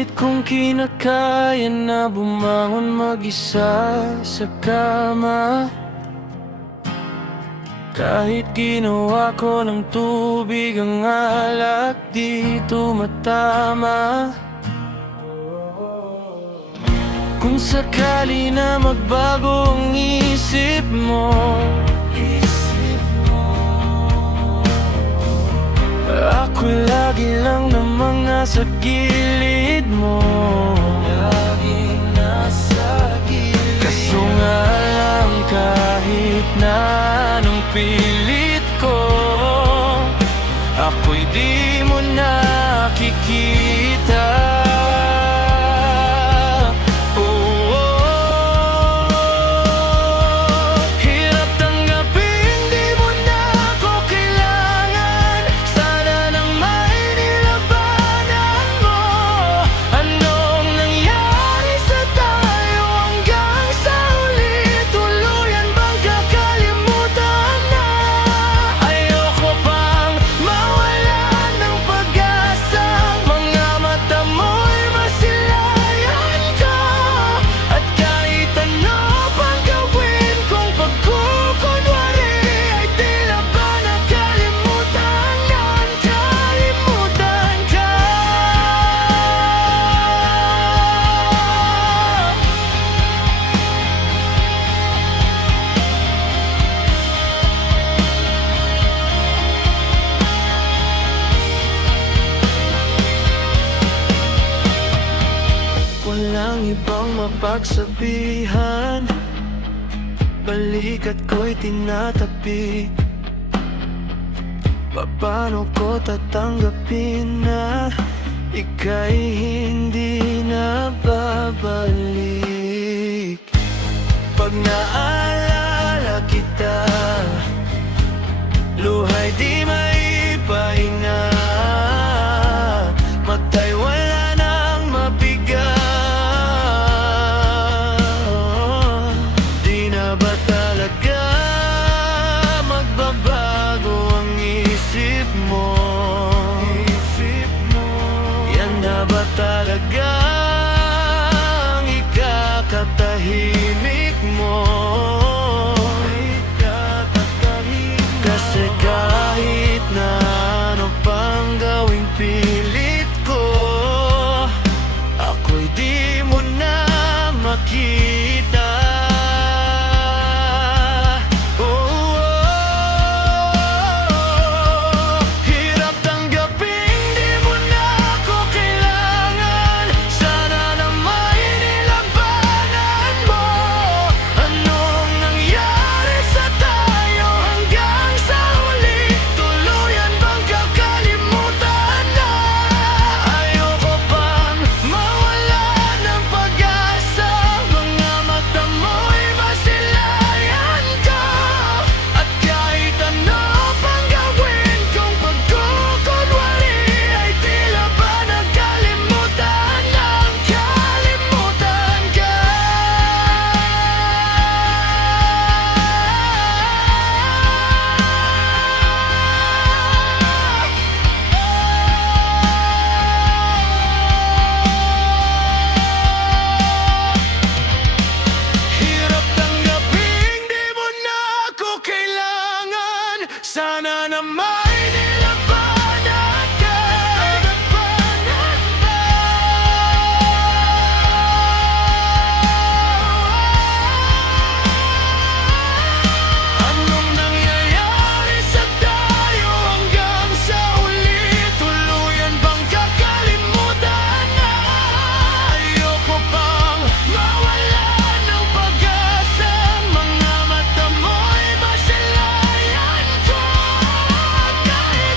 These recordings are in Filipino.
Pilit kong kinakaya na bumangon mag-isa sa kama. Kahit ginawa ko ng tubig ang alak, di tumatama. Kung sakali na magbago ang isip mo, ako'y lagi lang namang nasa gilid mo. Laging nasa gilid. Kaso nga lang kahit na anong pilit ko, ako'y di mo nakikita. Walang ibang mapagsabihan, balikat ko'y tinatabi. Paano ko tatanggapin na ika'y hindi na babalik? Pag naalala kita, luhay di maipahinga. Matay wala nang mabigat. Di na ba talaga magbabago ang isip mo? Yan na ba talaga ang ikakatahimik mo? Kasi kahit na ano pang gawing pilit ko, ako'y di mo na makita. Hirap tanggapin, di mo na ako kailangan. Sana na may nilabanan mo. Anong nangyari sa tayo hanggang sa huli? Tuluyan bang kakalimutan na? Ayoko pang mawala ng pag-asa. Mga mata mo'y masilayan ka. At kahit ano pang gawin kong pagkukunwari, ay tila ba nagkalimutan ng kalimutan ka. Hirap tanggapin, di mo na ako kailangan. Sana na may nilabanan ka. Anong nangyayari sa tayo hanggang sa huli? Tuluyan bang kakalimutan na? Ayoko pang mawala ng pag-asa. Mga mata mo'y masilayan ko. Kahit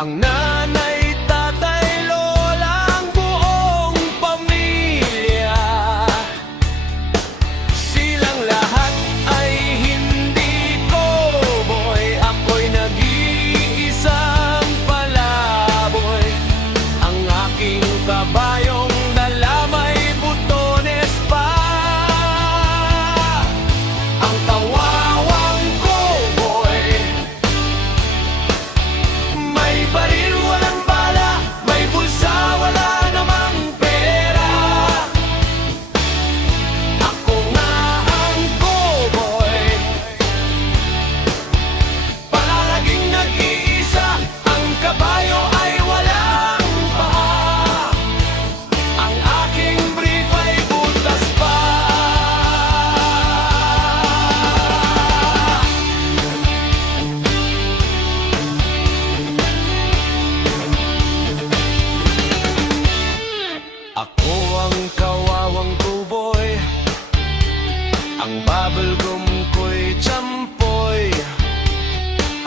Ang nanay, tatay, lola, ang buong pamilya. Silang lahat ay hindi ko, boy. Ako'y nag-iisang palaboy. Ang aking kabayong dala may butones pa. Ang kawawang cowboy, may baril, walang bala, may bulsa, wala namang pera. Ako nga ang cowboy, palaging nag-iisa. Ang kabayo ay walang paa. Ang aking brief ay butas pa. Ako ang kawawang cowboy, ang bubblegum ko'y tsampoy.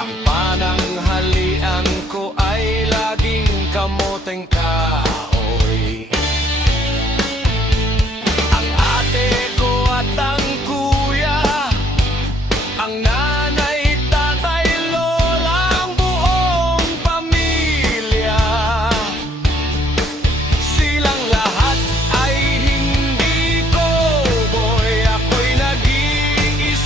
Ang pananghalian ko ay laging kamoteng kahoy. Ang ate ko at ang kuya, ang nanay, tatay, lola, ang buong pamilya. Silang lahat ay hindi ko, boy. Ako'y nag-iisa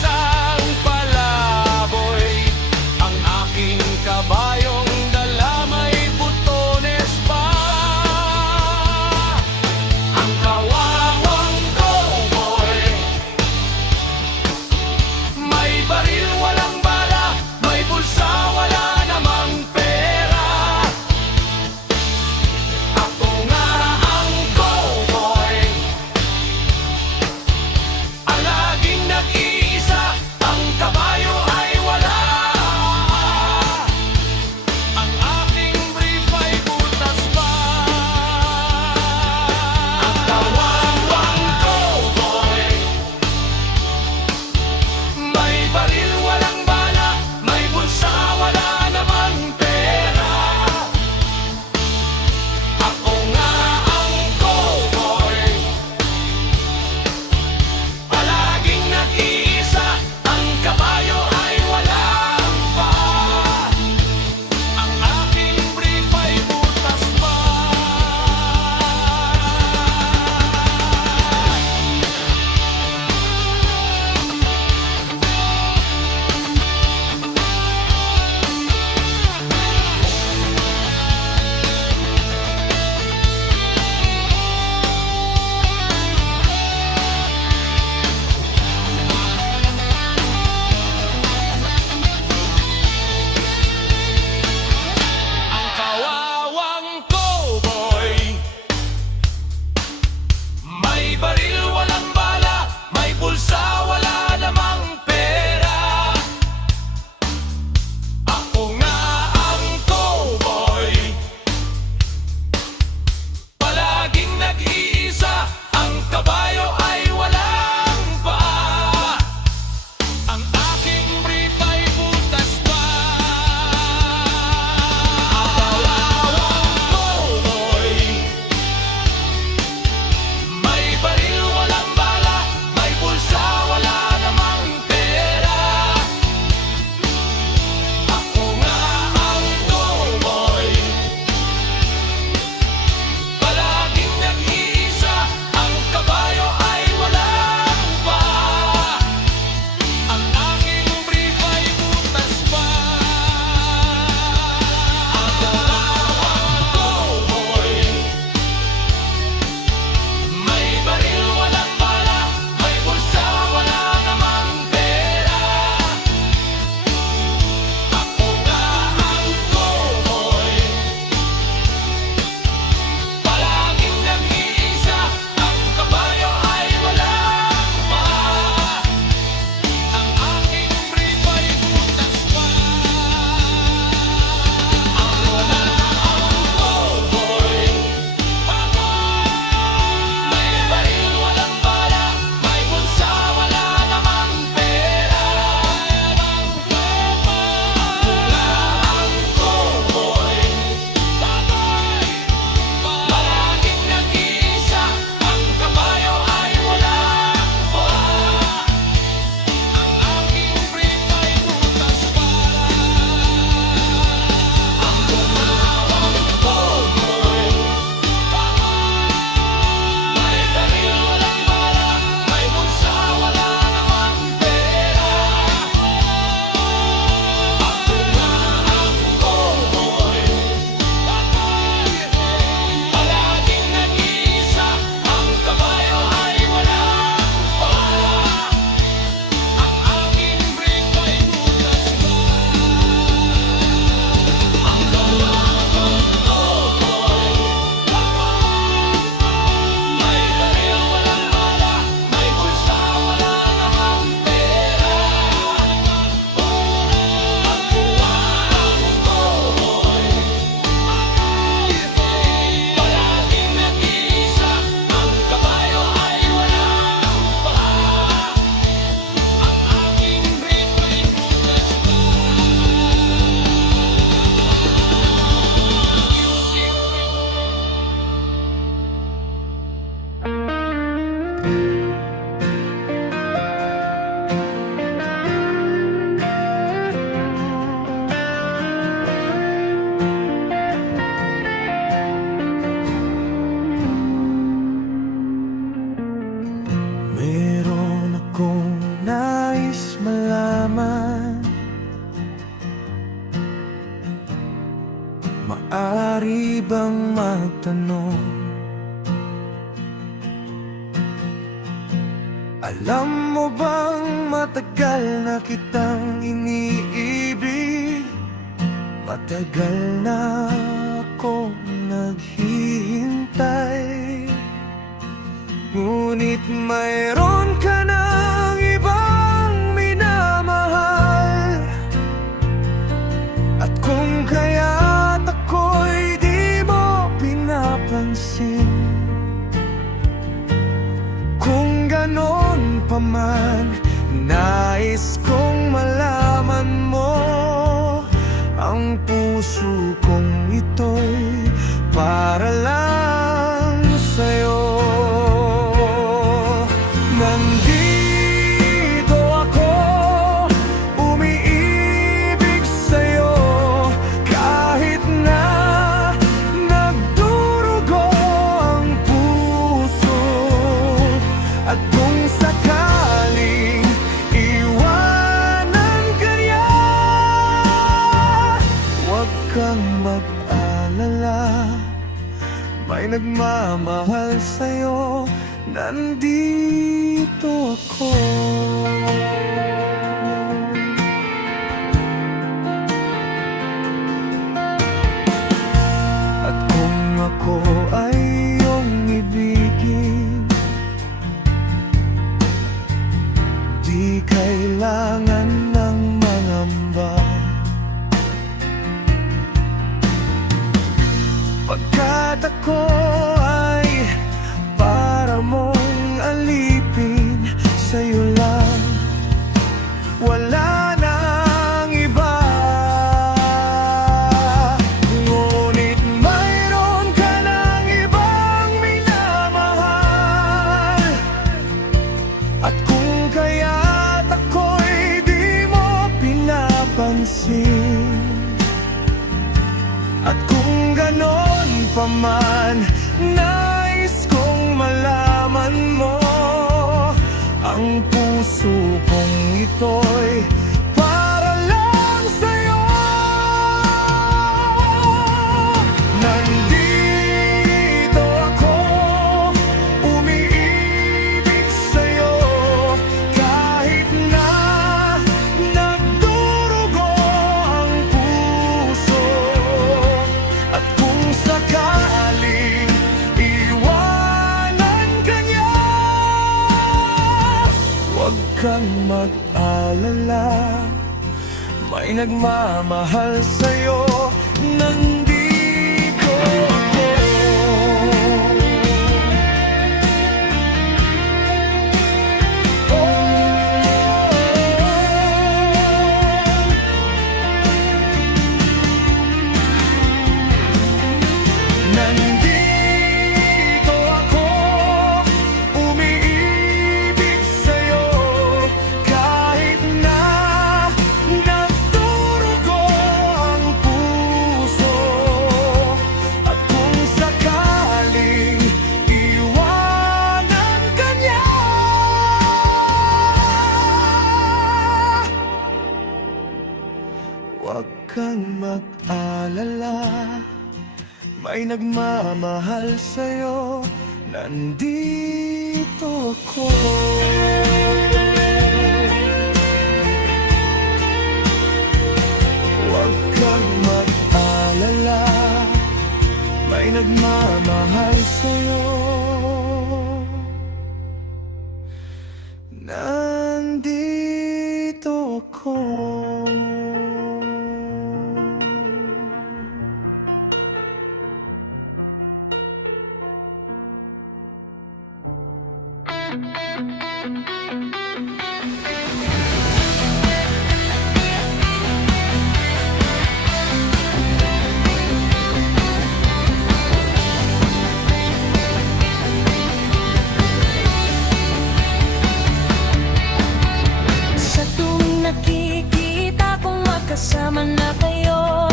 bang magtanong? Alam mo bang matagal na kitang iniibig? Matagal na akong naghihintay, ngunit mayroon ka ng ibang minamahal. At kung kaya't ako'y di mo pinapansin, kung ganon pa man, nais kong malaman mo, ang puso kong ito'y para lang sa'yo. Nandito ako, umiibig sa'yo, kahit na nagdurugo ang puso. At kung sakaling iwanan ka niya, huwag kang mag-alala, may nagmamahal sa'yo, nandito ako. At kung ako ay iyong ibigin, di kailangan ng mangamba, pagkat ako ay para mong alipin, sa'yo lang, wala nang iba. Ngunit mayroon ka ng ibang minamahal, at kung kaya't ako'y di mo pinapansin, at kung ganon pa man, nais kong malaman mo, ang puso kong ito'y para lang sa'yo. Nandito ako, umiibig sa'yo, kahit na nagdurugo ang puso. At kung sakaling iwanan ka niya, huwag kang mag-alala, may nagmamahal sa'yo, nandito ako. Nandito ako, umiibig sa'yo, kahit na nagdurugo ang puso. At kung sakaling iwanan ka niya, huwag kang mag-alala, may nagmamahal sa'yo, nandito ako. Huwag kang mag-alala, may nagmamahal sa'yo, nandito ako. Sa tuwing nakikita kong magkasama na kayo,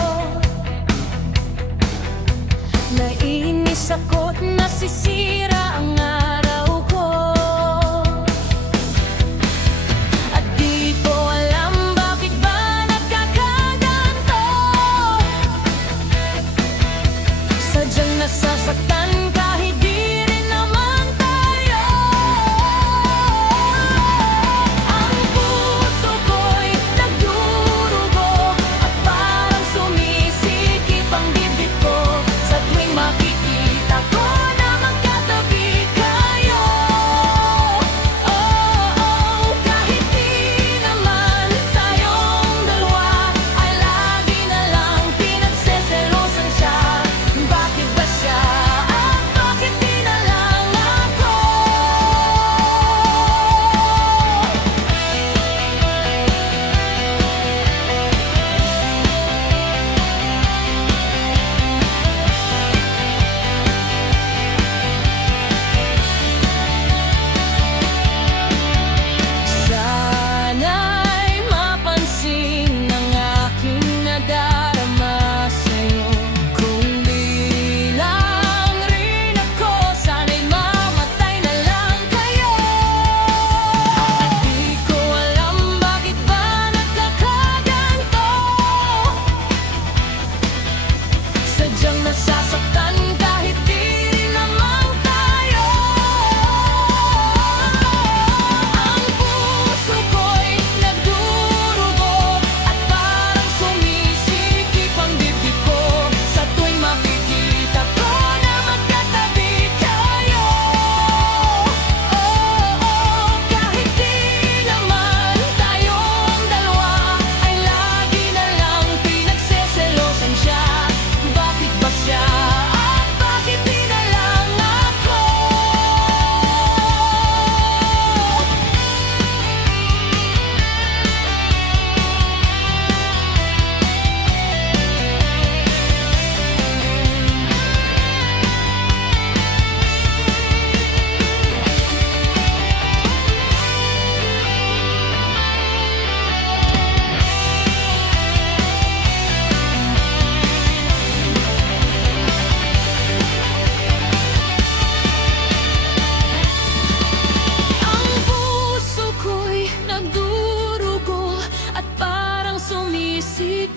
naiinis ako't nasisira ang araw ko. At di ko alam bakit ba nagkakaganto.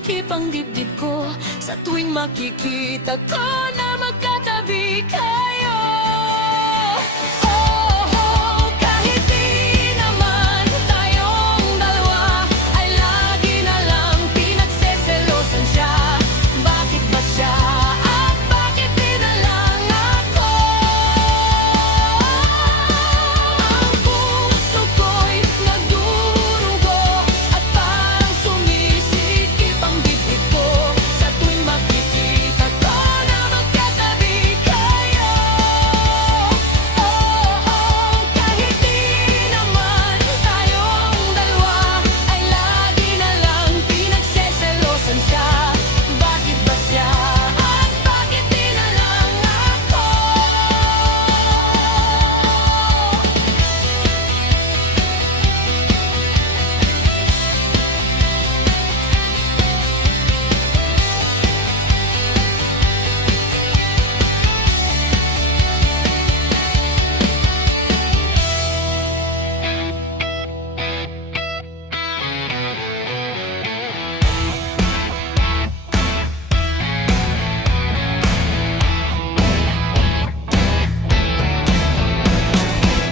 sumisikip ang dibdib ko sa tuwing makikita ko na magkatabi kayo. Oh, kahit di naman tayong dalawa ay lagi na lang pinagseselosan siya. Bakit ba siya at bakit di na lang ako? Ang puso ko'y nagdurugo at parang sumisikip ang dibdib ko sa tuwing makikita ko na magkatabi kayo. Oh, kahit di naman tayong dalawa ay lagi na lang pinagseselosan siya. Bakit ba siya at bakit di na lang ako?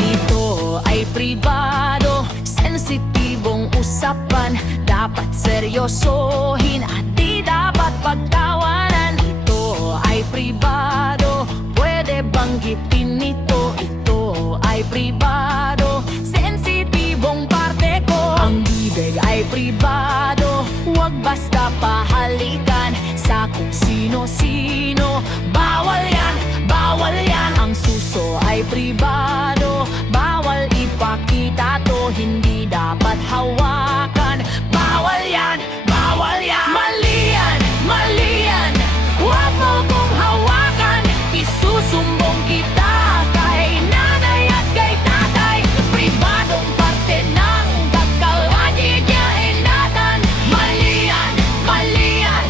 Ito ay pribado, sensitibong usapan. Dapat seryosohin at di dapat pagtawanan. Ito ay pribado, pwede banggitin ito. Ito ay pribado, sensitibong parte ko. Ang bibig ay pribado, huwag basta pahalikan sa kung sino-sino. Bawal yan, bawal yan. Ang suso ay pribado, bawal ipakita to, hindi dapat hawakan. Bawal yan, bawal yan. Mali yan, mali yan. Huwag mo kong hawakan. Isusumbong kita kay nanay at kay tatay. Pribadong parte ng kakawanin niya ingatan. Mali yan, mali yan.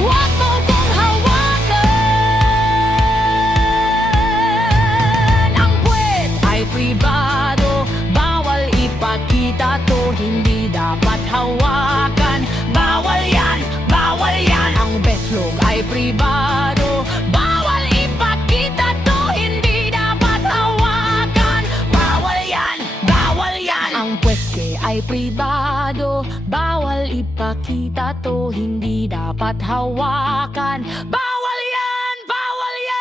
Huwag mo kong hawakan. Ang puwet ay pribado, bawal ipakita to, hindi dapat hawakan. Bawal yan, bawal yan. Ang betlog ay pribado, bawal ipakita to, hindi dapat hawakan. Bawal yan, bawal yan. Ang pwede ay pribado, bawal ipakita to, hindi dapat hawakan. Bawal yan, bawal yan.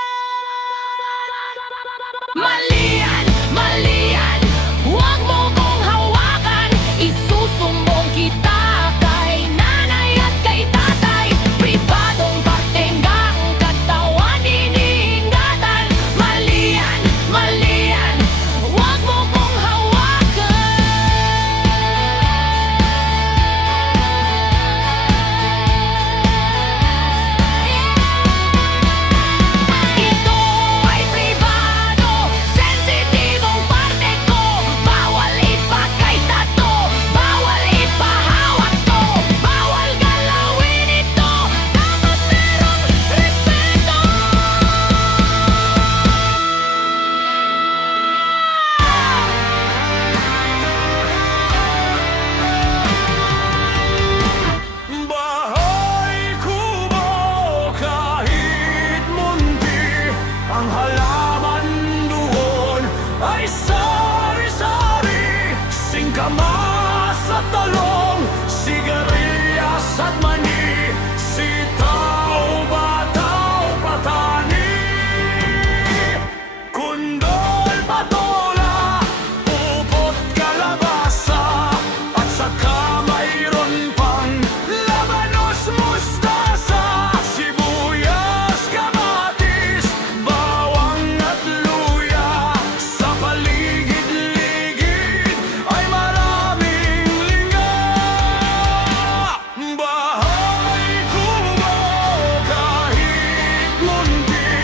Mali yan, mali yan. Huwag mo kong hawakan. Isusumbong kita kay nanay at kay tatay. Pribadong parte ng katawan iniingatan. Mali yan, mali yan. Huwag mo kong hawakan. Ito ay pribado, sensitibong parte ko. Bawal ipakita to, bawal ipahawak to, bawal galawin ito. Dapat merong respeto. Bahay kubo kahit munti, ang halaman doon ay sari-sari. Singkamas at talong, sigarilyas at mani, sitaw, bataw, patani, kundol, patola, upot, kalabasa, at saka mayroon pang labanos, mustasa, sibuyas, kamatis, bawang at luya. Sa paligid-ligid ay maraming lingga. Bahay kubo kahit munti,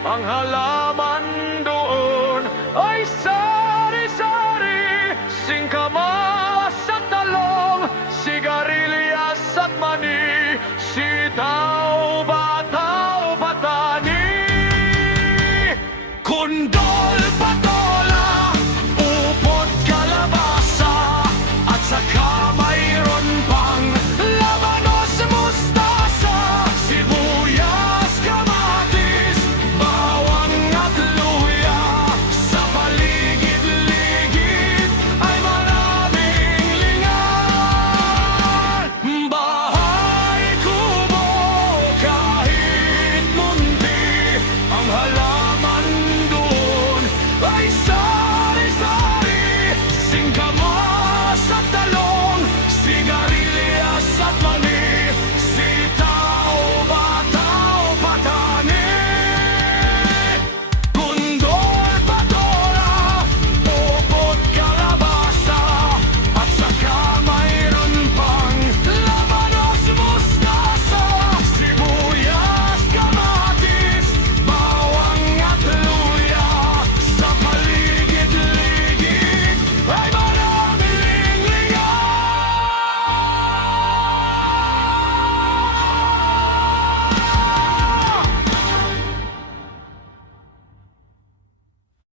Ang halaman